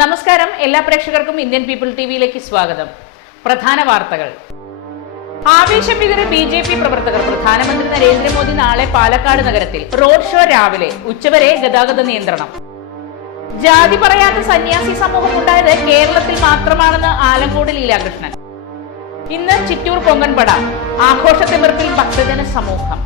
നമസ്കാരം. എല്ലാ പ്രേക്ഷകർക്കും ഇന്ത്യൻ പീപ്പിൾ ടി വിയിലേക്ക് സ്വാഗതം. പ്രധാന വാർത്തകൾ. ആവേശം വിതര ബി ജെ പി പ്രവർത്തകർ പ്രധാനമന്ത്രി നരേന്ദ്രമോദി നാളെ പാലക്കാട് നഗരത്തിൽ റോഡ് ഷോ രാവിലെ ഉച്ചവരെ ഗതാഗത നിയന്ത്രണം. ജാതി പറയാത്ത സന്യാസി സമൂഹം ഉണ്ടായത് കേരളത്തിൽ മാത്രമാണെന്ന് ആലങ്കോട് ലീലാകൃഷ്ണൻ. ഇന്ന് ചിറ്റൂർ പൊങ്കൻപട ആഘോഷത്തിമിർപ്പിൽ ഭക്തജന സമൂഹം.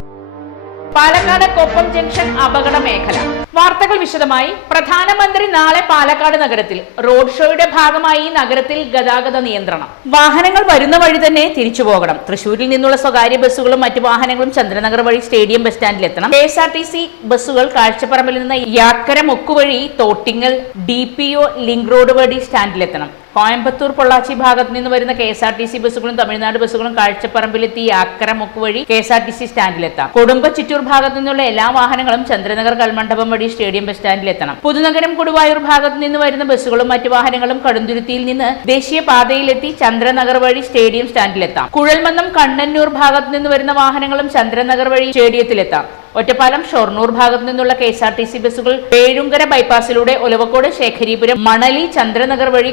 പാലക്കാട് കൊപ്പം ജംഗ്ഷൻ അപകട മേഖല. വാർത്തകൾ വിശദമായി പ്രധാനമന്ത്രി നാളെ പാലക്കാട് നഗരത്തിൽ. റോഡ് ഷോയുടെ ഭാഗമായി നഗരത്തിൽ ഗതാഗത നിയന്ത്രണം. വാഹനങ്ങൾ വരുന്ന വഴി തന്നെ തിരിച്ചു പോകണം. തൃശൂരിൽ നിന്നുള്ള സ്വകാര്യ ബസ്സുകളും മറ്റു വാഹനങ്ങളും ചന്ദ്രനഗർ വഴി സ്റ്റേഡിയം ബസ് സ്റ്റാൻഡിൽ എത്തണം. K S R T C ബസ്സുകൾ കാഴ്ചപ്പറമ്പിൽ നിന്ന് Yakkara മുക്കുവഴി Thottingal D P O link road വഴി സ്റ്റാൻഡിലെത്തണം കോയമ്പത്തൂർ പൊള്ളാച്ചി ഭാഗത്ത് നിന്ന് വരുന്ന K S R T C ബസ്സുകളും തമിഴ്നാട് ബസ്സുകളും കാഴ്ചപ്പറമ്പിലെത്തി അക്കര മുക്ക് വഴി K S R T C സ്റ്റാൻഡിലെത്താം. കുടുംബ ചിറ്റൂർ ഭാഗത്തു നിന്നുള്ള എല്ലാ വാഹനങ്ങളും ചന്ദ്രനഗർ കൽമണ്ഡപം വഴി സ്റ്റേഡിയം ബസ് സ്റ്റാൻഡിലെത്തണം. പുതുനഗരം കൊടുവായൂർ ഭാഗത്ത് നിന്ന് വരുന്ന ബസ്സുകളും മറ്റു വാഹനങ്ങളും കടുന്തുരുത്തിയിൽ നിന്ന് ദേശീയ പാതയിലെത്തി ചന്ദ്രനഗർ വഴി സ്റ്റേഡിയം സ്റ്റാൻഡിലെത്താം. കുഴൽമന്നം കണ്ണന്നൂർ ഭാഗത്ത് നിന്ന് വരുന്ന വാഹനങ്ങളും ചന്ദ്രനഗർ വഴി സ്റ്റേഡിയത്തിലെത്താം. ഒറ്റപ്പാലം ഷൊർണൂർ ഭാഗത്തു നിന്നുള്ള K S R T C ബസ്സുകൾ പേഴുങ്കര ബൈപ്പാസിലൂടെ ഒലവക്കോട് ശേഖരീപുരം മണലി ചന്ദ്രനഗർ വഴി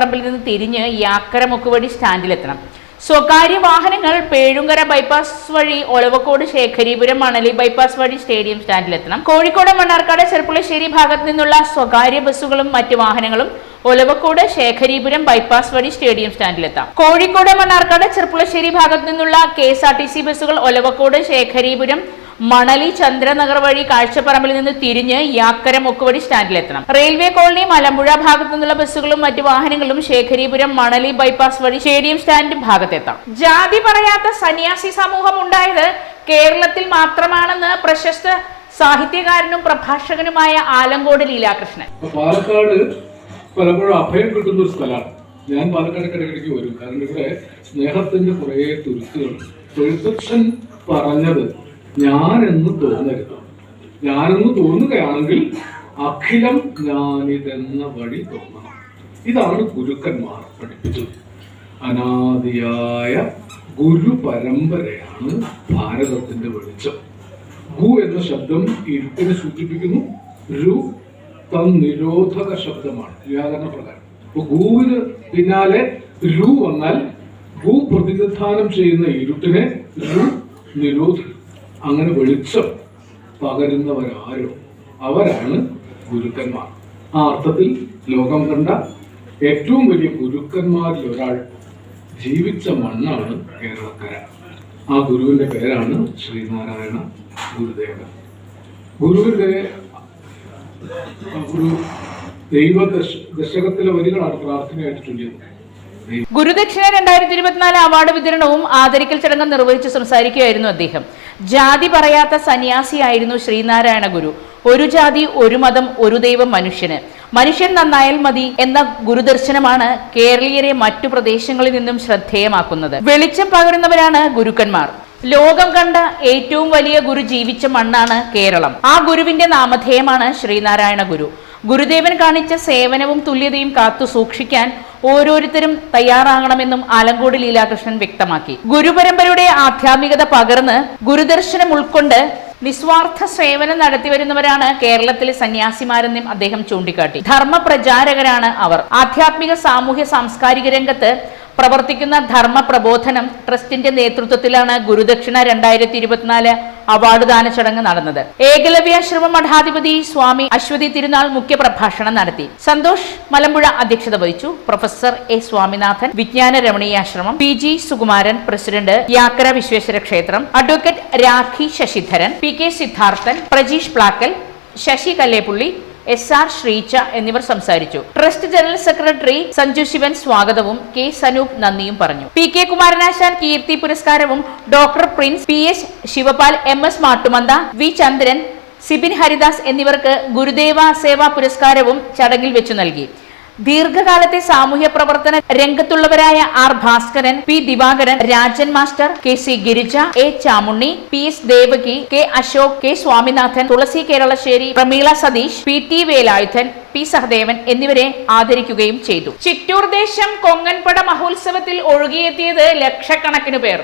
കാഴ്ചപ്പറമ്പിൽ നിന്ന് തിരിഞ്ഞ് യാക്കരമുക്ക് വഴി സ്റ്റാൻഡിലെത്തണം. സ്വകാര്യ വാഹനങ്ങൾ പേഴുങ്കര ബൈപ്പാസ് വഴി ഒലവക്കോട് ശേഖരീപുരം മണലി ബൈപ്പാസ് വഴി സ്റ്റേഡിയം സ്റ്റാൻഡിലെത്തണം. കോഴിക്കോട് മണ്ണാർക്കാട് ചെറുപ്പുളശ്ശേരി ഭാഗത്ത് നിന്നുള്ള സ്വകാര്യ ബസ്സുകളും മറ്റ് വാഹനങ്ങളും ഒലവക്കോട് ശേഖരീപുരം ബൈപ്പാസ് വഴി സ്റ്റേഡിയം സ്റ്റാൻഡിലെത്താം. കോഴിക്കോട് മണ്ണാർക്കാട് ചെറുപ്പുളശ്ശേരി ഭാഗത്ത് നിന്നുള്ള K S R T C ബസ്സുകൾ ഒലവക്കോട് ശേഖരീപുരം മണലി ചന്ദ്രനഗർ വഴി കാഴ്ചപ്പറമ്പിൽ നിന്ന് തിരിഞ്ഞ് യാക്കര മുക്കുവഴി സ്റ്റാൻഡിലെത്തണം. റെയിൽവേ കോളനി മലമ്പുഴ ഭാഗത്തു നിന്നുള്ള ബസ്സുകളും മറ്റു വാഹനങ്ങളും ശേഖരീപുരം മണലി ബൈപ്പാസ് വഴി സ്റ്റേഡിയം സ്റ്റാൻഡ് ഭാഗത്തെത്താം. ജാതി പറയാത്ത സന്യാസി സമൂഹം ഉണ്ടായത് കേരളത്തിൽ മാത്രമാണെന്ന് പ്രശസ്ത സാഹിത്യകാരനും പ്രഭാഷകനുമായ ആലങ്കോട് ലീലാകൃഷ്ണൻ. പാലക്കാട് പലപ്പോഴും അഭയം കിട്ടുന്ന ഒരു സ്ഥലമാണ്. ഞാൻ പാലക്കാട് ഇടയ്ക്കിടയ്ക്ക് വരും. കാരണം ഇവിടെ സ്നേഹത്തിന്റെ കുറേ തുരുത്തുകൾ. പറഞ്ഞത് ഞാനെന്ന് തോന്നരുത്. ഞാനെന്ന് തോന്നുകയാണെങ്കിൽ അഖിലം ഞാനിതെന്ന വഴി തോന്നണം ഇതാണ് ഗുരുക്കന്മാർ പഠിപ്പിച്ചത്. അനാദിയായ ഗുരു പരമ്പരയാണ് ഭാരതത്തിന്റെ വെളിച്ചം. ഗു എന്ന ശബ്ദം ഇരുട്ടിനെ സൂചിപ്പിക്കുന്നു. രു തന്നിരോധക ശബ്ദമാണ്. വ്യാകരണ പ്രകാരം അപ്പൊ ഗുവിന് പിന്നാലെ രു വന്നാൽ ഗു പ്രതിനിധാനം ചെയ്യുന്ന ഇരുട്ടിനെ രു നിരോധിക്കും അങ്ങനെ വെളിച്ചം പകരുന്നവരാരോ? അവരാണ് ഗുരുക്കന്മാർ. ആ അർത്ഥത്തിൽ ലോകം കണ്ട ഏറ്റവും വലിയ ഗുരുക്കന്മാരിൽ ഒരാൾ ജീവിച്ച മണ്ണാണ് കേരളക്കര. ആ ഗുരുവിന്റെ പേരാണ് ശ്രീനാരായണ ഗുരുദേവൻ. ഗുരുവിന്റെ ഒരു ദൈവദശ ദശകത്തിലെ വരികളാണ് പ്രാർത്ഥനയായിട്ട് ചൊല്ലിയത്. ഗുരുദക്ഷിണ രണ്ടായിരത്തി ഇരുപത്തിനാല് അവാർഡ് വിതരണവും ആദരിക്കൽ ചടങ്ങ് നിർവഹിച്ച് സംസാരിക്കുകയായിരുന്നു അദ്ദേഹം. ജാതി പറയാത്ത സന്യാസിയായിരുന്നു ശ്രീനാരായണ ഗുരു. ഒരു ജാതി ഒരു മതം ഒരു ദൈവം മനുഷ്യന്. മനുഷ്യൻ നന്നായാൽ മതി എന്ന ഗുരുദർശനമാണ് കേരളീയരെ മറ്റു പ്രദേശങ്ങളിൽ നിന്നും ശ്രദ്ധേയമാക്കുന്നത്. വെളിച്ചം പകരുന്നവരാണ് ഗുരുക്കന്മാർ. ലോകം കണ്ട ഏറ്റവും വലിയ ഗുരു ജീവിച്ച മണ്ണാണ് കേരളം. ആ ഗുരുവിന്റെ നാമധേയമാണ് ശ്രീനാരായണ ഗുരു. ഗുരുദേവൻ കാണിച്ച സേവനവും തുല്യതയും കാത്തു സൂക്ഷിക്കാൻ ഓരോരുത്തരും തയ്യാറാകണമെന്നും ആലങ്കോട് ലീലാകൃഷ്ണൻ വ്യക്തമാക്കി. ഗുരുപരമ്പരയുടെ ആധ്യാത്മികത പകർന്ന് ഗുരുദർശനം ഉൾക്കൊണ്ട് നിസ്വാർത്ഥ സേവനം നടത്തിവരുന്നവരാണ് കേരളത്തിലെ സന്യാസിമാരെന്നും അദ്ദേഹം ചൂണ്ടിക്കാട്ടി. ധർമ്മ അവർ. ആധ്യാത്മിക സാമൂഹ്യ സാംസ്കാരിക രംഗത്ത് പ്രവർത്തിക്കുന്ന ധർമ്മ പ്രബോധനം ട്രസ്റ്റിന്റെ നേതൃത്വത്തിലാണ് ഗുരുദക്ഷിണ രണ്ടായിരത്തി ഇരുപത്തിനാല് അവാർഡ് ദാന ചടങ്ങ് നടന്നത്. ഏകലവ്യാശ്രമ മഠാധിപതി സ്വാമി അശ്വതി തിരുനാൾ മുഖ്യപ്രഭാഷണം നടത്തി. സന്തോഷ് മലമ്പുഴ അധ്യക്ഷത വഹിച്ചു. Professor A Swaminathan Vijnana Ramaneeyashramam P G Sukumaran president Yakkara Visweswara ക്ഷേത്രം advocate Rakhi Sasidharan P K Siddharthan Prajeesh Plackal Sasi Kallepully S R Sreecha എന്നിവർ സംസാരിച്ചു. Trust general secretary Sanju Sivan സ്വാഗതവും കെ സനൂപ് നന്ദിയും പറഞ്ഞു. പി കെ കുമാരനാശാൻ കീർത്തി പുരസ്കാരവും doctor Prince P S Sivapal M S Mattumantha V Chandran Sibin Haridas എന്നിവർക്ക് ഗുരുദേവ സേവാ പുരസ്കാരവും ചടങ്ങിൽ വെച്ചു നൽകി. ദീർഘകാലത്തെ സാമൂഹ്യ പ്രവർത്തന രംഗത്തുള്ളവരായ R Bhaskaran P Divakaran Rajan master K C Girija A Chamunni P S Devaki K Ashok K Swaminathan Thulasi Keralassery Prameela Satheesh P T Velayudhan P Sahadevan എന്നിവരെ ആദരിക്കുകയും ചെയ്തു. ചിറ്റൂർ ദേശം കൊങ്ങൻപട മഹോത്സവത്തിൽ ഒഴുകിയെത്തിയത് ലക്ഷക്കണക്കിന് പേർ.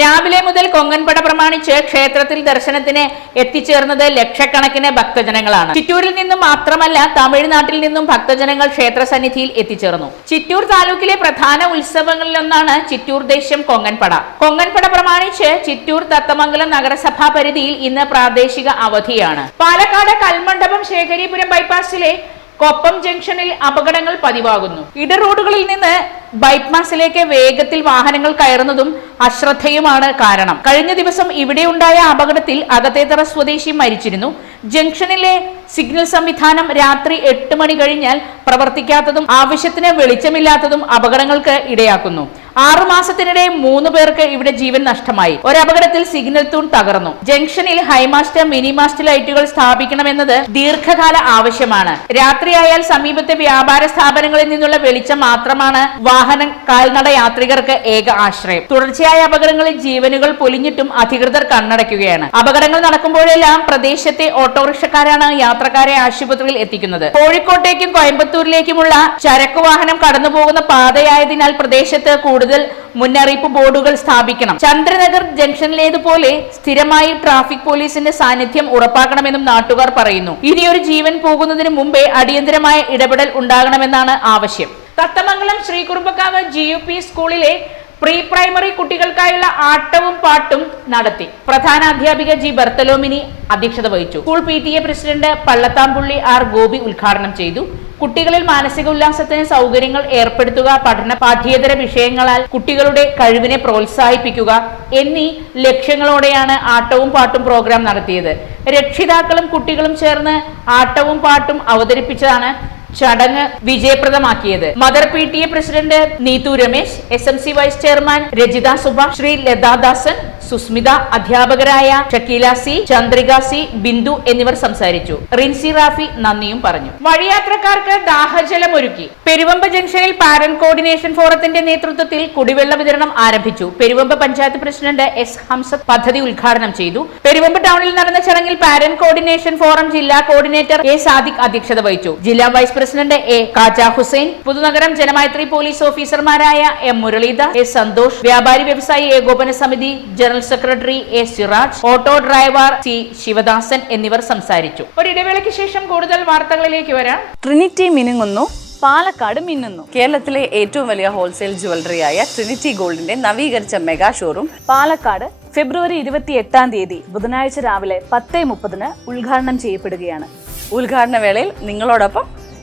രാവിലെ മുതൽ കൊങ്ങൻപട പ്രമാണിച്ച് ക്ഷേത്രത്തിൽ ദർശനത്തിന് എത്തിച്ചേർന്നത് ലക്ഷക്കണക്കിന് ഭക്തജനങ്ങളാണ്. ചിറ്റൂരിൽ നിന്നും മാത്രമല്ല തമിഴ്നാട്ടിൽ നിന്നും ഭക്തജനങ്ങൾ ക്ഷേത്ര സന്നിധിയിൽ എത്തിച്ചേർന്നു. ചിറ്റൂർ താലൂക്കിലെ പ്രധാന ഉത്സവങ്ങളിലൊന്നാണ് ചിറ്റൂർ ദേശം കൊങ്ങൻപട കൊങ്ങൻപട പ്രമാണിച്ച് ചിറ്റൂർ തത്തമംഗലം നഗരസഭാ പരിധിയിൽ ഇന്ന് പ്രാദേശിക അവധിയാണ്. പാലക്കാട് കൽമണ്ഡപം ശേഖരീപുരം ബൈപ്പാസിലെ കൊപ്പം ജംഗ്ഷനിൽ അപകടങ്ങൾ പതിവാകുന്നു. ഇടറോഡുകളിൽ നിന്ന് ബൈപ്പാസിലേക്ക് വേഗത്തിൽ വാഹനങ്ങൾ കയറുന്നതും അശ്രദ്ധയുമാണ് കാരണം. കഴിഞ്ഞ ദിവസം ഇവിടെയുണ്ടായ അപകടത്തിൽ അകത്തേത്തറ സ്വദേശി മരിച്ചിരുന്നു. ജംഗ്ഷനിലെ സിഗ്നൽ സംവിധാനം രാത്രി എട്ട് മണി കഴിഞ്ഞാൽ പ്രവർത്തിക്കാത്തതും ആവശ്യത്തിന് വെളിച്ചമില്ലാത്തതും അപകടങ്ങൾക്ക് ഇടയാക്കുന്നു. ആറു മാസത്തിനിടെ മൂന്ന് പേർക്ക് ഇവിടെ ജീവൻ നഷ്ടമായി. ഒരു അപകടത്തിൽ സിഗ്നൽ തൂൺ തകർന്നു. ജംഗ്ഷനിൽ ഹൈമാസ്റ്റ് മിനിമാസ്റ്റ് ലൈറ്റുകൾ സ്ഥാപിക്കണമെന്നത് ദീർഘകാല ആവശ്യമാണ്. രാത്രിയായാൽ സമീപത്തെ വ്യാപാര സ്ഥാപനങ്ങളിൽ നിന്നുള്ള വെളിച്ചം മാത്രമാണ് വാഹന കാൽനട യാത്രികർക്ക് ഏക ആശ്രയം. തുടർച്ചയായ അപകടങ്ങളിൽ ജീവനുകൾ പൊലിഞ്ഞിട്ടും അധികൃതർ കണ്ണടയ്ക്കുകയാണ്. അപകടങ്ങൾ നടക്കുമ്പോഴെല്ലാം പ്രദേശത്തെ ഓട്ടോറിക്ഷക്കാരാണ് യാത്രക്കാരെ ആശുപത്രിയിൽ എത്തിക്കുന്നത്. കോഴിക്കോട്ടേക്കും കോയമ്പത്തൂരിലേക്കുമുള്ള ചരക്ക് വാഹനം കടന്നുപോകുന്ന പാതയായതിനാൽ പ്രദേശത്ത് കൂടുതൽ മുന്നറിയിപ്പ് ബോർഡുകൾ സ്ഥാപിക്കണം. ചന്ദ്രനഗർ ജംഗ്ഷനിലേതുപോലെ സ്ഥിരമായി ട്രാഫിക് പോലീസിന്റെ സാന്നിധ്യം ഉറപ്പാക്കണമെന്നും നാട്ടുകാർ പറയുന്നു. ഇനിയൊരു ജീവൻ പോകുന്നതിന് മുമ്പേ അടിയന്തരമായ ഇടപെടൽ ഉണ്ടാകണമെന്നാണ് ആവശ്യം. Thathamangalam Sreekurumbakkavu G U P സ്കൂളിലെ പ്രീ പ്രൈമറി കുട്ടികൾക്കായുള്ള ആട്ടവും പാട്ടും നടത്തി. പ്രധാന അധ്യാപിക ജി ബർത്തലോമിനി അധ്യക്ഷത വഹിച്ചു. School P T A president Pallathampully R Gopi ഉദ്ഘാടനം ചെയ്തു. കുട്ടികളിൽ മാനസിക ഉല്ലാസത്തിന് സൗകര്യങ്ങൾ ഏർപ്പെടുത്തുക പഠന പാഠ്യേതര വിഷയങ്ങളാൽ കുട്ടികളുടെ കഴിവിനെ പ്രോത്സാഹിപ്പിക്കുക എന്നീ ലക്ഷ്യങ്ങളോടെയാണ് ആട്ടവും പാട്ടും പ്രോഗ്രാം നടത്തിയത്. രക്ഷിതാക്കളും കുട്ടികളും ചേർന്ന് ആട്ടവും പാട്ടും അവതരിപ്പിച്ചതാണ് ചടങ്ങ് വിജയപ്രദമാക്കിയത്. Mother P T A president Neethu Ramesh S M C vice chairman Rajitha Subhash Sree Lathadasan Susmitha അധ്യാപകരായ ഷക്കീല സി ചന്ദ്രിക സി ബിന്ദു എന്നിവർ സംസാരിച്ചു. റിൻസി റാഫി നന്ദിയും പറഞ്ഞു. വഴിയാത്രക്കാർക്ക് ദാഹജലം ഒരുക്കി പെരുവമ്പ ജംഗ്ഷനിൽ പാരന്റ് കോർഡിനേഷൻ ഫോറത്തിന്റെ നേതൃത്വത്തിൽ കുടിവെള്ള വിതരണം ആരംഭിച്ചു. പെരുവമ്പ പഞ്ചായത്ത് പ്രസിഡന്റ് എസ് ഹംസത്ത് പദ്ധതി ഉദ്ഘാടനം ചെയ്തു. പെരുവമ്പ ടൗണിൽ നടന്ന ചടങ്ങിൽ പാരന്റ് കോർഡിനേഷൻ ഫോറം ജില്ലാ കോർഡിനേറ്റർ എ സാദിഖ് അധ്യക്ഷത വഹിച്ചു. ജില്ലാ vice president A Kaja Hussain Puthunagaram Janamaithri police ഓഫീസർമാരായ എം മുരളീധർ എ സന്തോഷ് വ്യാപാരി വ്യവസായി ഏകോപന സമിതി general secretary A Siraj auto driver C Sivadasan എന്നിവർ സംസാരിച്ചു. ഒരു ഇടവേളയ്ക്ക് ശേഷം കൂടുതൽ വാർത്തകളിലേക്ക് വരാം. ട്രിനിറ്റി മിനുങ്ങുന്നു പാലക്കാട് മിന്നുന്നു. കേരളത്തിലെ ഏറ്റവും വലിയ ഹോൾസെയിൽ ജുവലറിയായ ട്രിനിറ്റി ഗോൾഡിന്റെ നവീകരിച്ച മെഗാ ഷോറൂം പാലക്കാട് ഫെബ്രുവരി ഇരുപത്തി എട്ടാം തീയതി ബുധനാഴ്ച രാവിലെ പത്തേ മുപ്പതിന് ഉദ്ഘാടനം ചെയ്യപ്പെടുകയാണ്. ഉദ്ഘാടന വേളയിൽ നിങ്ങളോടൊപ്പം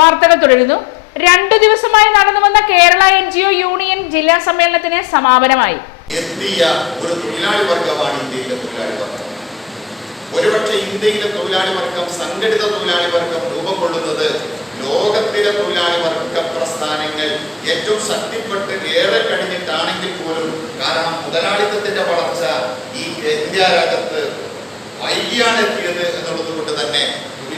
വാർത്തകൾ തുടരുന്നു. രണ്ടു ദിവസമായി നടന്നു വന്ന Kerala N G O union ജില്ലാ സമ്മേളനത്തിന് സമാപനമായി. ഒരു ഒരുപക്ഷെ ഇന്ത്യയിലെ തൊഴിലാളി വർഗം സംഘടിത തൊഴിലാളി വർഗം രൂപം കൊള്ളുന്നത് ലോകത്തിലെ തൊഴിലാളി വർഗ പ്രസ്ഥാനങ്ങൾ ഏറ്റവും ശക്തിപ്പെട്ട് ഏറെ കഴിഞ്ഞിട്ടാണെങ്കിൽ പോലും കാരണം മുതലാളിത്തത്തിന്റെ വളർച്ച ഈ ഇന്ത്യ രാജ്യത്ത് വൈകിയാണ് എത്തിയത് എന്നുള്ളത് കൊണ്ട് തന്നെ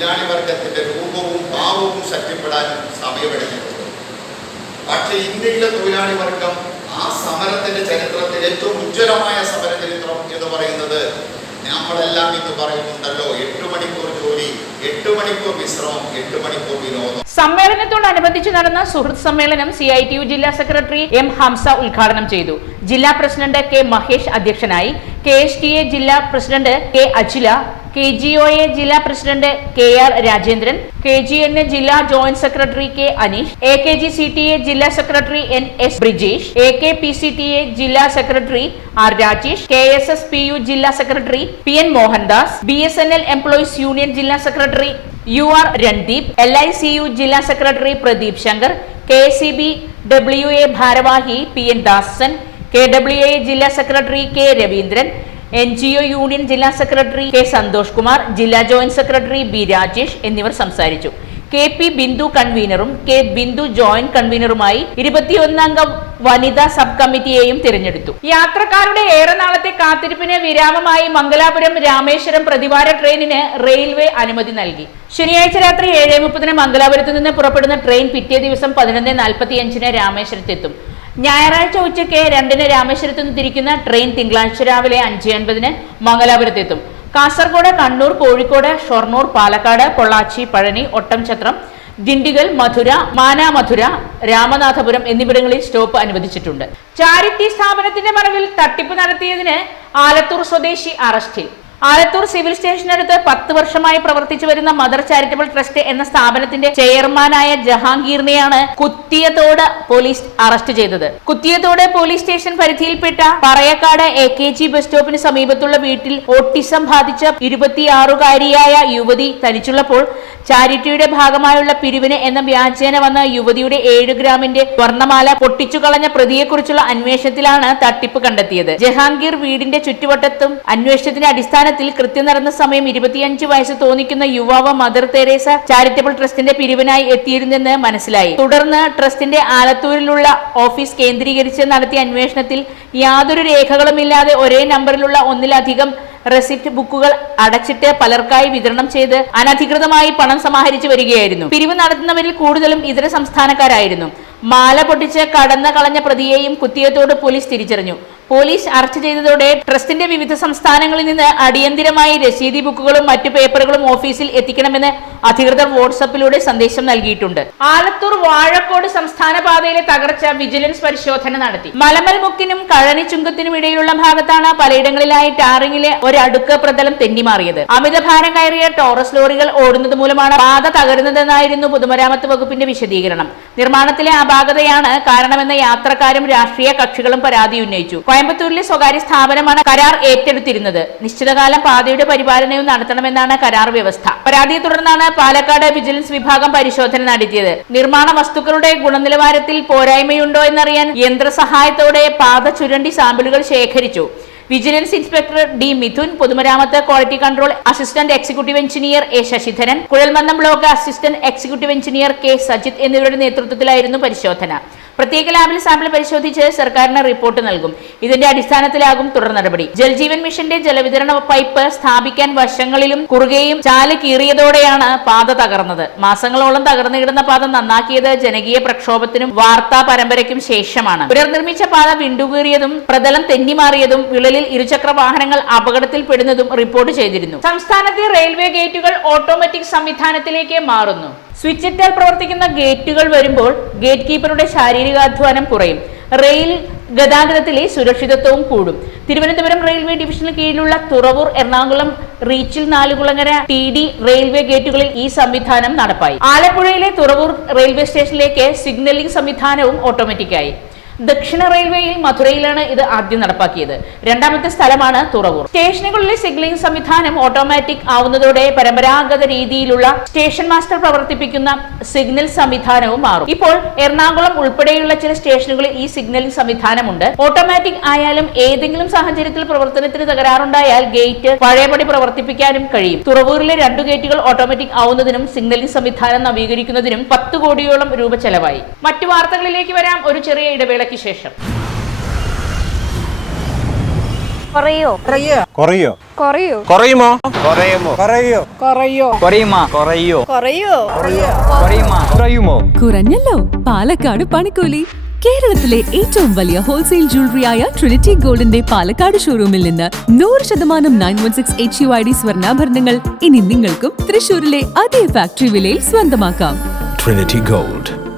തൊഴിലാളി വർഗത്തിന്റെ രൂപവും ഭാവവും ശക്തിപ്പെടാൻ സമയമെടുത്തിട്ടുണ്ട് പക്ഷെ ഇന്ത്യയിലെ തൊഴിലാളി വർഗം ആ സമരത്തിന്റെ ചരിത്രത്തിൽ ഏറ്റവും ഉജ്ജ്വലമായ സമര ചരിത്രം എന്ന് പറയുന്നത് നമ്മളെല്ലാം ഇന്ന് പറയുന്നുണ്ടല്ലോ എട്ട് മണിക്കൂർ ജോലി എട്ട് മണിക്കൂർ വിശ്രമം എട്ട് മണിക്കൂർ വിനോദം. സമ്മേളനത്തോടനുബന്ധിച്ച് നടന്ന സുഹൃത്ത് സമ്മേളനം സി ഐ ടി യു ജില്ലാ സെക്രട്ടറി എം ഹംസ ഉദ്ഘാടനം ചെയ്തു. ജില്ലാ പ്രസിഡന്റ് കെ മഹേഷ് അധ്യക്ഷനായി. കെ എസ് ടി എ ജില്ലാ president K Akhila K G O A ജില്ലാ president K R Rajendran K G N A ജില്ലാ joint secretary K Aneesh A K G C T A ജില്ലാ secretary N S Brijesh A K P C T A ജില്ലാ secretary R Rajesh K S S P U ജില്ലാ secretary P N Mohandas B S N L employees union ജില്ലാ secretary U R Randeep L I C U ജില്ലാ secretary Pradeep Shankar K C B W A ഭാരവാഹി P N Dasan K W A ജില്ലാ secretary K Raveendran N G O union ജില്ലാ secretary K Santhosh Kumar ജില്ലാ joint secretary B Rajesh എന്നിവർ സംസാരിച്ചു. K P Bindu കൺവീനറും K Bindu joint കൺവീനറുമായി ഇരുപത്തിയൊന്നംഗ വനിതാ സബ് കമ്മിറ്റിയെയും തിരഞ്ഞെടുത്തു. യാത്രക്കാരുടെ ഏറെ നാളത്തെ കാത്തിരിപ്പിന് വിരാമമായി മംഗലാപുരം രാമേശ്വരം പ്രതിവാര ട്രെയിനിന് റെയിൽവേ അനുമതി നൽകി. ശനിയാഴ്ച രാത്രി ഏഴ് മുപ്പതിന് മംഗലാപുരത്ത് നിന്ന് പുറപ്പെടുന്ന ട്രെയിൻ പിറ്റേ ദിവസം പതിനൊന്ന് നാൽപ്പത്തിയഞ്ചിന് രാമേശ്വരത്തെത്തും. ഞായറാഴ്ച ഉച്ചയ്ക്ക് രണ്ടിന് രാമേശ്വരത്ത് നിന്ന് തിരിക്കുന്ന ട്രെയിൻ തിങ്കളാഴ്ച രാവിലെ അഞ്ച് അൻപതിന് മംഗലാപുരത്തെത്തും. കാസർഗോഡ് കണ്ണൂർ കോഴിക്കോട് ഷൊർണൂർ പാലക്കാട് പൊള്ളാച്ചി പഴനി ഒട്ടംചത്രം ദിണ്ടിഗൽ മധുര മാനാമധുര രാമനാഥപുരം എന്നിവിടങ്ങളിൽ സ്റ്റോപ്പ് അനുവദിച്ചിട്ടുണ്ട്. ചാരിറ്റി സ്ഥാപനത്തിന്റെ മറവിൽ തട്ടിപ്പ് നടത്തിയതിന് ആലത്തൂർ സ്വദേശി അറസ്റ്റിൽ. ആലത്തൂർ സിവിൽ സ്റ്റേഷനടുത്ത് പത്ത് വർഷമായി പ്രവർത്തിച്ചു വരുന്ന മദർ ചാരിറ്റബിൾ ട്രസ്റ്റ് എന്ന സ്ഥാപനത്തിന്റെ ചെയർമാനായ ജഹാംഗീറിനെയാണ് കുത്തിയതോട് പോലീസ് അറസ്റ്റ് ചെയ്തത്. Kuthiyathode police station പരിധിയിൽപ്പെട്ട Parayakkad A K G bus സ്റ്റോപ്പിന് സമീപത്തുള്ള വീട്ടിൽ ഓട്ടിസം ബാധിച്ച ഇരുപത്തിയാറുകാരിയായ യുവതി തനിച്ചുള്ളപ്പോൾ ചാരിറ്റിയുടെ ഭാഗമായുള്ള പിരിവിന് എന്ന വ്യാജേന വന്ന യുവതിയുടെ ഏഴ് ഗ്രാമിന്റെ സ്വർണമാല പൊട്ടിച്ചു കളഞ്ഞ പ്രതിയെക്കുറിച്ചുള്ള അന്വേഷണത്തിലാണ് തട്ടിപ്പ് കണ്ടെത്തിയത്. ജഹാംഗീർ വീടിന്റെ ചുറ്റുവട്ടത്തും അന്വേഷണത്തിന്റെ അടിസ്ഥാനത്തിൽ കൃത്യം നടന്ന സമയം ഇരുപത്തിയഞ്ച് വയസ്സ് തോന്നിക്കുന്ന യുവാവ് മദർ തെരേസ ചാരിറ്റബിൾ ട്രസ്റ്റിന്റെ പിരിവിനായി എത്തിയിരുന്നെന്ന് മനസ്സിലായി. തുടർന്ന് ട്രസ്റ്റിന്റെ ആലത്തൂരിലുള്ള ഓഫീസ് കേന്ദ്രീകരിച്ച് നടത്തിയ അന്വേഷണത്തിൽ യാതൊരു രേഖകളുമില്ലാതെ ഒരേ നമ്പറിലുള്ള ഒന്നിലധികം റെസിപ്റ്റ് ബുക്കുകൾ അടച്ചിട്ട് പലർക്കായി വിതരണം ചെയ്ത് അനധികൃതമായി പണം സമാഹരിച്ചു വരികയായിരുന്നു. പിരിവ് നടത്തുന്നവരിൽ കൂടുതലും ഇതര സംസ്ഥാനക്കാരായിരുന്നു. മാല പൊട്ടിച്ച് കടന്നു കളഞ്ഞ പ്രതിയെയും കുത്തിയത്തോട് പോലീസ് തിരിച്ചറിഞ്ഞു. പോലീസ് അറസ്റ്റ് ചെയ്തതോടെ ട്രസ്റ്റിന്റെ വിവിധ സംസ്ഥാനങ്ങളിൽ നിന്ന് അടിയന്തിരമായി രസീതി ബുക്കുകളും മറ്റു പേപ്പറുകളും ഓഫീസിൽ എത്തിക്കണമെന്ന് അധികൃതർ വാട്സപ്പിലൂടെ സന്ദേശം നൽകിയിട്ടുണ്ട്. ആലത്തൂർ വാഴക്കോട് സംസ്ഥാന പാതയിലെ തകർച്ച വിജിലൻസ് പരിശോധന നടത്തി. മലമൽ മുക്കിനും കഴനി ചുങ്കത്തിനും ഇടയിലുള്ള ഭാഗത്താണ് പലയിടങ്ങളിലായി ടാറിങ്ങിലെ ഒരടുക്ക് പ്രതലം തെന്നിമാറിയത്. അമിതഭാരം കയറിയ ടോറസ് ലോറികൾ ഓടുന്നത് മൂലമാണ് പാത തകരുന്നതെന്നായിരുന്നു പൊതുമരാമത്ത് വകുപ്പിന്റെ വിശദീകരണം. നിർമ്മാണത്തിലെ അപാകതയാണ് കാരണമെന്ന് യാത്രക്കാരും രാഷ്ട്രീയ കക്ഷികളും പരാതി ഉന്നയിച്ചു. കോയമ്പത്തൂരിലെ സ്വകാര്യ സ്ഥാപനമാണ് കരാർ ഏറ്റെടുത്തിരുന്നത്. നിശ്ചിതകാലം പാതയുടെ പരിപാലനവും നടത്തണമെന്നാണ് കരാർ വ്യവസ്ഥ. പരാതിയെ തുടർന്നാണ് പാലക്കാട് വിജിലൻസ് വിഭാഗം പരിശോധന നടത്തിയത്. നിർമ്മാണ വസ്തുക്കളുടെ ഗുണനിലവാരത്തിൽ പോരായ്മയുണ്ടോ എന്നറിയാൻ യന്ത്രസഹായത്തോടെ പാത ചുരണ്ടി സാമ്പിളുകൾ ശേഖരിച്ചു. വിജിലൻസ് ഇൻസ്പെക്ടർ ഡി മിഥുൻ പൊതുമരാമത്ത് quality control assistant executive engineer A Sasidharan Kuzhalmandam block assistant executive engineer K Sajith എന്നിവരുടെ നേതൃത്വത്തിലായിരുന്നു പരിശോധന. പ്രത്യേക ലാബിൽ സാമ്പിൾ പരിശോധിച്ച് സർക്കാരിന് റിപ്പോർട്ട് നൽകും. ഇതിന്റെ അടിസ്ഥാനത്തിലാകും തുടർ നടപടി. ജൽജീവൻ മിഷന്റെ ജലവിതരണ പൈപ്പ് സ്ഥാപിക്കാൻ വശങ്ങളിലും കുറുകയും ചാൽ കീറിയതോടെയാണ് പാത തകർന്നത്. മാസങ്ങളോളം തകർന്നു കിടന്ന പാത നന്നാക്കിയത് ജനകീയ പ്രക്ഷോഭത്തിനും വാർത്താ പരമ്പരയ്ക്കും ശേഷമാണ്. പുനർനിർമ്മിച്ച പാത വിണ്ടുകീറിയതും പ്രതലം തെന്നിമാറിയതും വിള്ളലിൽ ഇരുചക്ര വാഹനങ്ങൾ അപകടത്തിൽപ്പെടുന്നതും റിപ്പോർട്ട് ചെയ്തിരുന്നു. സംസ്ഥാനത്തെ റെയിൽവേ ഗേറ്റുകൾ ഓട്ടോമാറ്റിക് സംവിധാനത്തിലേക്ക് മാറുന്നു. സ്വിച്ചിട്ടാൽ പ്രവർത്തിക്കുന്ന ഗേറ്റുകൾ വരുമ്പോൾ ഗേറ്റ് കീപ്പറുടെ ശാരീരികാധ്വാനം കുറയും. റെയിൽ ഗതാഗതത്തിലെ സുരക്ഷിതത്വവും കൂടും. തിരുവനന്തപുരം റെയിൽവേ ഡിവിഷന് കീഴിലുള്ള തുറവൂർ എറണാകുളം റീച്ചിൽ നാലുകുളങ്ങര ടി ഡി റെയിൽവേ ഗേറ്റുകളിൽ ഈ സംവിധാനം നടപ്പായി. ആലപ്പുഴയിലെ തുറവൂർ റെയിൽവേ സ്റ്റേഷനിലേക്ക് സിഗ്നലിംഗ് സംവിധാനവും ഓട്ടോമാറ്റിക്കായി. ദക്ഷിണ റെയിൽവേയിൽ മധുരയിലാണ് ഇത് ആദ്യം നടപ്പാക്കിയത്. രണ്ടാമത്തെ സ്ഥലമാണ് തുറവൂർ. സ്റ്റേഷനുകളിലെ സിഗ്നലിംഗ് സംവിധാനം ഓട്ടോമാറ്റിക് ആവുന്നതോടെ പരമ്പരാഗത രീതിയിലുള്ള സ്റ്റേഷൻ മാസ്റ്റർ പ്രവർത്തിപ്പിക്കുന്ന സിഗ്നൽ സംവിധാനവും മാറും. ഇപ്പോൾ എറണാകുളം ഉൾപ്പെടെയുള്ള ചില സ്റ്റേഷനുകളിൽ ഈ സിഗ്നലിംഗ് സംവിധാനമുണ്ട്. ഓട്ടോമാറ്റിക് ആയാലും ഏതെങ്കിലും സാഹചര്യത്തിൽ പ്രവർത്തനത്തിന് തകരാറുണ്ടായാൽ ഗേറ്റ് പഴയപടി പ്രവർത്തിപ്പിക്കാനും കഴിയും. തുറവൂരിലെ രണ്ടു ഗേറ്റുകൾ ഓട്ടോമാറ്റിക് ആവുന്നതിനും സിഗ്നലിംഗ് സംവിധാനം നവീകരിക്കുന്നതിനും പത്ത് കോടിയോളം രൂപ ചെലവായി. മറ്റു വാർത്തകളിലേക്ക് വരാം. ഒരു ചെറിയ ഇടവേളയ്ക്ക് ശേഷം. കുറയോ? കുറയോ? കുറയോ? കുറയുമോ? കുറയുമോ? കുറയോ? കുറയോ? കുറയുമോ? കുറയോ? കുറയുമോ? കുറഞ്ഞല്ലോ. പാലക്കാട് പണിക്കൂലി. കേരളത്തിലെ ഏറ്റവും വലിയ ഹോൾസെയിൽ ജ്വല്ലറിയായ ട്രിനിറ്റി ഗോൾഡിന്റെ പാലക്കാട് ഷോറൂമിൽ നിന്ന് നൂറ് ശതമാനം nine one six H U I D സ്വർണാഭരണങ്ങൾ ഇനി നിങ്ങൾക്കും തൃശൂരിലെ അതേ ഫാക്ടറി വിലയിൽ സ്വന്തമാക്കാം. Trinity Gold,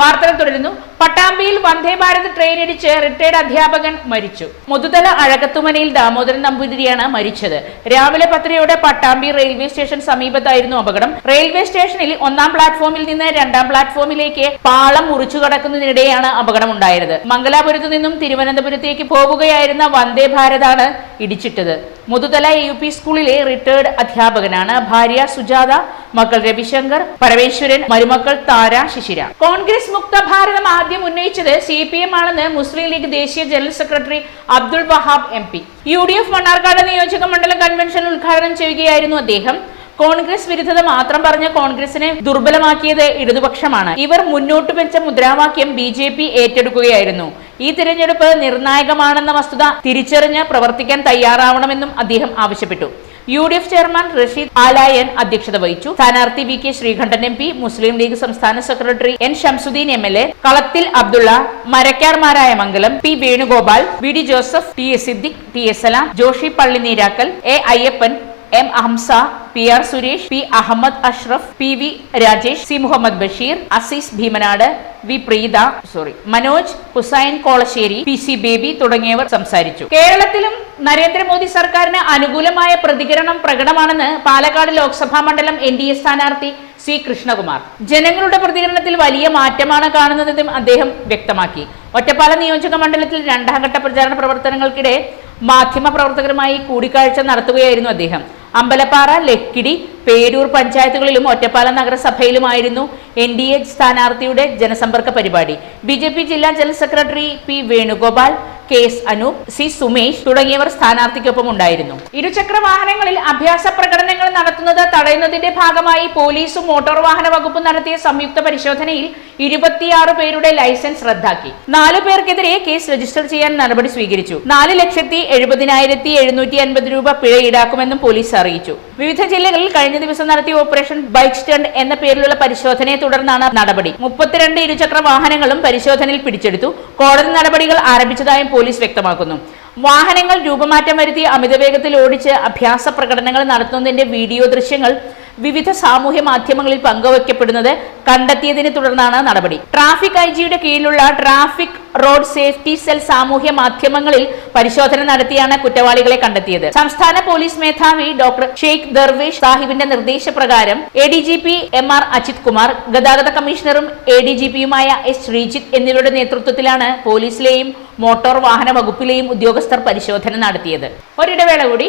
വാർത്തകൾ തുടരുന്നു. പട്ടാമ്പിയിൽ വന്ദേ ഭാരത് ട്രെയിൻ ഇടിച്ച് റിട്ടയർഡ് അധ്യാപകൻ മരിച്ചു. മുതുതല അഴകത്തുമനയിൽ ദാമോദരൻ നമ്പൂതിരിയാണ് മരിച്ചത്. രാവിലെ പത്തരയോടെ പട്ടാമ്പി റെയിൽവേ സ്റ്റേഷൻ സമീപത്തായിരുന്നു അപകടം. റെയിൽവേ സ്റ്റേഷനിൽ ഒന്നാം പ്ലാറ്റ്ഫോമിൽ നിന്ന് രണ്ടാം പ്ലാറ്റ്ഫോമിലേക്ക് പാളം മുറിച്ചു കടക്കുന്നതിനിടെയാണ് അപകടമുണ്ടായത്. മംഗലാപുരത്തു നിന്നും തിരുവനന്തപുരത്തേക്ക് പോവുകയായിരുന്ന വന്ദേ ഭാരതാണ് ഇടിച്ചിട്ടത്. മുതുതല യു സ്കൂളിലെ റിട്ടയർഡ് അധ്യാപകനാണ് ഭാര്യ സുജാത മക്കൾ രവിശങ്കർ പരമേശ്വരൻ മരുമക്കൾ താര ശിശിര. കോൺഗ്രസ് മുക്ത ഭാരതം ആദ്യം ഉന്നയിച്ചത് സി പി എം ആണെന്ന് മുസ്ലിം ലീഗ് ദേശീയ general secretary Abdul Wahab M P. U D F Mannarkkad നിയോജക മണ്ഡലം കൺവെൻഷൻ ഉദ്ഘാടനം ചെയ്യുകയായിരുന്നു അദ്ദേഹം. കോൺഗ്രസ് വിരുദ്ധത മാത്രം പറഞ്ഞ കോൺഗ്രസിനെ ദുർബലമാക്കിയത് ഇടതുപക്ഷമാണ്. ഇവർ മുന്നോട്ട് വെച്ച മുദ്രാവാക്യം ബി ജെ പി ഏറ്റെടുക്കുകയായിരുന്നു. ഈ തിരഞ്ഞെടുപ്പ് നിർണായകമാണെന്ന വസ്തുത തിരിച്ചറിഞ്ഞ് പ്രവർത്തിക്കാൻ തയ്യാറാവണമെന്നും അദ്ദേഹം ആവശ്യപ്പെട്ടു. U D F chairman Rasheed Alayan അധ്യക്ഷത വഹിച്ചു. സ്ഥാനാർത്ഥി V K Sreekandan M P Muslim League സംസ്ഥാന secretary N Shamsuddin M L A Kalathil Abdulla മരക്കാർമാരായ Mangalam P Venugopal V D Joseph T S Siddique T S Salam Joshi Palli Neerakkal A Ayyappan M Ahamsa P R Suresh P Ahammed Ashraf P V Rajesh C Muhammed Basheer Azeez Bheemanad V Preetha sorry Manoj Hussain Kolassery P C Baby തുടങ്ങിയവർ സംസാരിച്ചു. കേരളത്തിലും നരേന്ദ്രമോദി സർക്കാരിന് അനുകൂലമായ പ്രതികരണം പ്രകടമാണെന്ന് പാലക്കാട് ലോക്സഭാ മണ്ഡലം N D A സ്ഥാനാർത്ഥി C Krishnakumar. ജനങ്ങളുടെ പ്രതികരണത്തിൽ വലിയ മാറ്റമാണ് കാണുന്നതെന്നും അദ്ദേഹം വ്യക്തമാക്കി. ഒറ്റപ്പാല നിയോജക മണ്ഡലത്തിൽ രണ്ടാം ഘട്ട പ്രചാരണ പ്രവർത്തനങ്ങൾക്കിടെ മാധ്യമ പ്രവർത്തകരുമായി കൂടിക്കാഴ്ച നടത്തുകയായിരുന്നു അദ്ദേഹം. അമ്പലപ്പാറ ലക്കിടി പേരൂർ പഞ്ചായത്തുകളിലും ഒറ്റപ്പാല നഗരസഭയിലുമായിരുന്നു എൻ ഡി എ സ്ഥാനാർത്ഥിയുടെ ജനസമ്പർക്ക പരിപാടി. ബി ജെ പി ജില്ലാ general secretary P Venugopal K S Anoop C Sumesh തുടങ്ങിയവർ സ്ഥാനാർത്ഥിക്കൊപ്പം ഉണ്ടായിരുന്നു ഇരുചക്ര വാഹനങ്ങളിൽ അഭ്യാസ പ്രകടനങ്ങൾ നടത്തുന്നത് തടയുന്നതിന്റെ ഭാഗമായി പോലീസും മോട്ടോർ വാഹന വകുപ്പും നടത്തിയ സംയുക്ത പരിശോധനയിൽ ഇരുപത്തിയാറ് പേരുടെ ലൈസൻസ് റദ്ദാക്കി. നാലു പേർക്കെതിരെ കേസ് രജിസ്റ്റർ ചെയ്യാൻ നടപടി സ്വീകരിച്ചു. നാല് ലക്ഷത്തി എഴുപതിനായിരത്തി എഴുന്നൂറ്റി അൻപത് രൂപ പിഴ ഈടാക്കുമെന്നും പോലീസ് അറിയിച്ചു. വിവിധ ജില്ലകളിൽ കഴിഞ്ഞ ദിവസം നടത്തിയ ഓപ്പറേഷൻ ബൈക്ക് സ്റ്റണ്ട് എന്ന പേരിലുള്ള പരിശോധനയെ തുടർന്നാണ് നടപടി. മുപ്പത്തിരണ്ട് ഇരുചക്ര വാഹനങ്ങളും പരിശോധനയിൽ പിടിച്ചെടുത്തു. കോടതി നടപടികൾ ആരംഭിച്ചതായും പോലീസ് വ്യക്തമാക്കുന്നു. വാഹനങ്ങൾ രൂപമാറ്റം വരുത്തി അമിതവേഗത്തിൽ ഓടിച്ച് അഭ്യാസ പ്രകടനങ്ങൾ നടത്തുന്നതിന്റെ വീഡിയോ ദൃശ്യങ്ങൾ വിവിധ സാമൂഹ്യ മാധ്യമങ്ങളിൽ പങ്കുവയ്ക്കപ്പെടുന്നത് കണ്ടെത്തിയതിനെ തുടർന്നാണ് നടപടി. ട്രാഫിക് ഐ ജിയുടെ കീഴിലുള്ള ട്രാഫിക് റോഡ് സേഫ്റ്റി സെൽ സാമൂഹ്യ മാധ്യമങ്ങളിൽ പരിശോധന നടത്തിയാണ് കുറ്റവാളികളെ കണ്ടെത്തിയത്. സംസ്ഥാന പോലീസ് മേധാവി ഡോക്ടർ ഷെയ്ഖ് ദർവേഷ് സാഹിബിന്റെ നിർദ്ദേശപ്രകാരം A D G P M R Ajith Kumar ഗതാഗത കമ്മീഷണറും എ ഡി ജി പിയുമായ എസ് ശ്രീജിത്ത് എന്നിവരുടെ നേതൃത്വത്തിലാണ് പോലീസിലെയും മോട്ടോർ വാഹന വകുപ്പിലെയും ഉദ്യോഗസ്ഥർ പരിശോധന നടത്തിയത്. ഒരിടവേള കൂടി.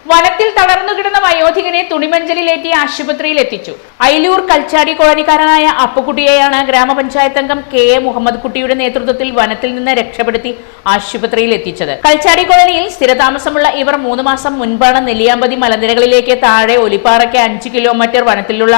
വനത്തിൽ തളർന്നു കിടന്ന വയോധികനെ തുണിമഞ്ചലിലേറ്റി ആശുപത്രിയിൽ എത്തിച്ചു. അയിലൂർ കൽച്ചാടി കോളനിക്കാരനായ അപ്പുകുട്ടിയെയാണ് ഗ്രാമപഞ്ചായത്ത് അംഗം കെ എ മുഹമ്മദ് കുട്ടിയുടെ നേതൃത്വത്തിൽ വനത്തിൽ നിന്ന് രക്ഷപ്പെടുത്തി ആശുപത്രിയിൽ എത്തിച്ചത്. കൽച്ചാടി കോളനിയിൽ സ്ഥിരതാമസമുള്ള ഇവർ മൂന്ന് മാസം മുൻപാണ് നെല്ലിയാമ്പതി മലനിരകളിലേക്ക് താഴെ ഒലിപ്പാറയ്ക്ക് അഞ്ച് കിലോമീറ്റർ വനത്തിലുള്ള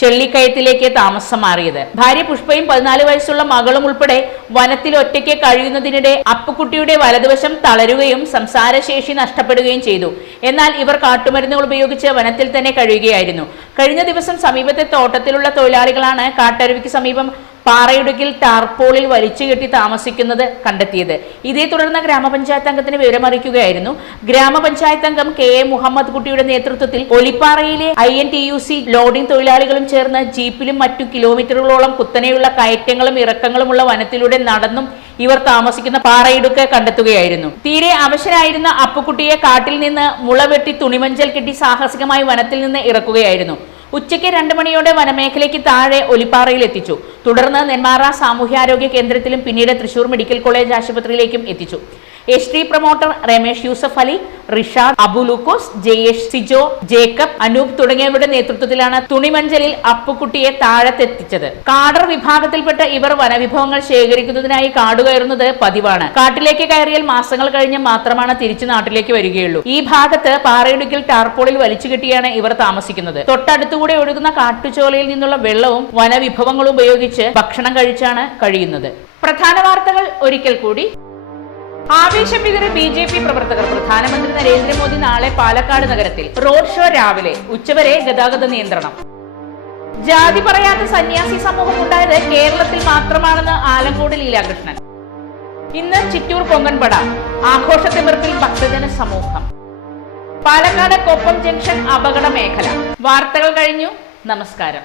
ചെള്ളിക്കയത്തിലേക്ക് താമസം മാറിയത്. ഭാര്യ പുഷ്പയും പതിനാല് വയസ്സുള്ള മകളും ഉൾപ്പെടെ വനത്തിൽ ഒറ്റയ്ക്ക് കഴിയുന്നതിനിടെ അപ്പുക്കുട്ടിയുടെ വലതുവശം തളരുകയും സംസാരശേഷി നഷ്ടപ്പെടുകയും ചെയ്തു. എന്നാൽ ഇവർ കാട്ടുമരുന്നുകൾ ഉപയോഗിച്ച് വനത്തിൽ തന്നെ കഴിയുകയായിരുന്നു. കഴിഞ്ഞ ദിവസം സമീപത്തെ തോട്ടത്തിലുള്ള തൊഴിലാളികളാണ് കാട്ടരുവിക്ക് സമീപം പാറയിടുക്കിൽ ടാർപോളിൽ വലിച്ചു കെട്ടി താമസിക്കുന്നത് കണ്ടെത്തിയത്. ഇതേ തുടർന്ന് ഗ്രാമപഞ്ചായത്ത് അംഗത്തിന് വിവരമറിയിക്കുകയായിരുന്നു. ഗ്രാമപഞ്ചായത്ത് അംഗം കെ എ മുഹമ്മദ് കുട്ടിയുടെ നേതൃത്വത്തിൽ ഒലിപ്പാറയിലെ I N T U C loading തൊഴിലാളികളും ചേർന്ന് ജീപ്പിലും മറ്റു കിലോമീറ്ററുകളോളം കുത്തനെയുള്ള കയറ്റങ്ങളും ഇറക്കങ്ങളുമുള്ള വനത്തിലൂടെ നടന്നും ഇവർ താമസിക്കുന്ന പാറയിടുക്ക് കണ്ടെത്തുകയായിരുന്നു. തീരെ അവശനായിരുന്ന അപ്പുക്കുട്ടിയെ കാട്ടിൽ നിന്ന് മുളവെട്ടി തുണിമഞ്ചൽ കെട്ടി സാഹസികമായി വനത്തിൽ നിന്ന് ഇറക്കുകയായിരുന്നു. ഉച്ചയ്ക്ക് രണ്ട് മണിയോടെ വനമേഖലയ്ക്ക് താഴെ ഒലിപ്പാറയിൽ എത്തിച്ചു. തുടർന്ന് നെന്മാറ സാമൂഹ്യാരോഗ്യ കേന്ദ്രത്തിലും പിന്നീട് തൃശൂർ മെഡിക്കൽ കോളേജ് ആശുപത്രിയിലേക്കും എത്തിച്ചു. S T promoter Ramesh Yusuf Ali Rishad Abulukose Jayesh Sijo Jacob Anoop തുടങ്ങിയവരുടെ നേതൃത്വത്തിലാണ് തുണിമഞ്ചലിൽ അപ്പുക്കുട്ടിയെ താഴത്തെത്തിച്ചത്. കാടർ വിഭാഗത്തിൽപ്പെട്ട ഇവർ വനവിഭവങ്ങൾ ശേഖരിക്കുന്നതിനായി കാടുകയറുന്നത് പതിവാണ്. കാട്ടിലേക്ക് കയറിയാൽ മാസങ്ങൾ കഴിഞ്ഞ് മാത്രമാണ് തിരിച്ചു നാട്ടിലേക്ക് വരികയുള്ളൂ. ഈ ഭാഗത്ത് പാറയിടുക്കിൽ ടാർപോളിൽ വലിച്ചു കെട്ടിയാണ് ഇവർ താമസിക്കുന്നത്. തൊട്ടടുത്തുകൂടെ ഒഴുകുന്ന കാട്ടുചോലയിൽ നിന്നുള്ള വെള്ളവും വനവിഭവങ്ങളും ഉപയോഗിച്ച് ഭക്ഷണം കഴിച്ചാണ് കഴിയുന്നത്. പ്രധാന വാർത്തകൾ ഒരിക്കൽ കൂടി. ആവേശം വിതറി ബി ജെ പി പ്രവർത്തകർ പ്രധാനമന്ത്രി നരേന്ദ്രമോദി നാളെ പാലക്കാട് നഗരത്തിൽ റോഡ് ഷോ രാവിലെ ഉച്ചവരെ ഗതാഗത നിയന്ത്രണം. ജാതി പറയാത്ത സന്യാസി സമൂഹം ഉണ്ടായത് കേരളത്തിൽ മാത്രമാണെന്ന് ആലങ്കോട് ലീലാകൃഷ്ണൻ. ഇന്ന് ചിറ്റൂർ പൊങ്കൻപട ആഘോഷത്തിമിർപ്പിൽ ഭക്തജന സമൂഹം. പാലക്കാട് കൊപ്പം ജംഗ്ഷൻ അപകട മേഖല. വാർത്തകൾ കഴിഞ്ഞു. നമസ്കാരം.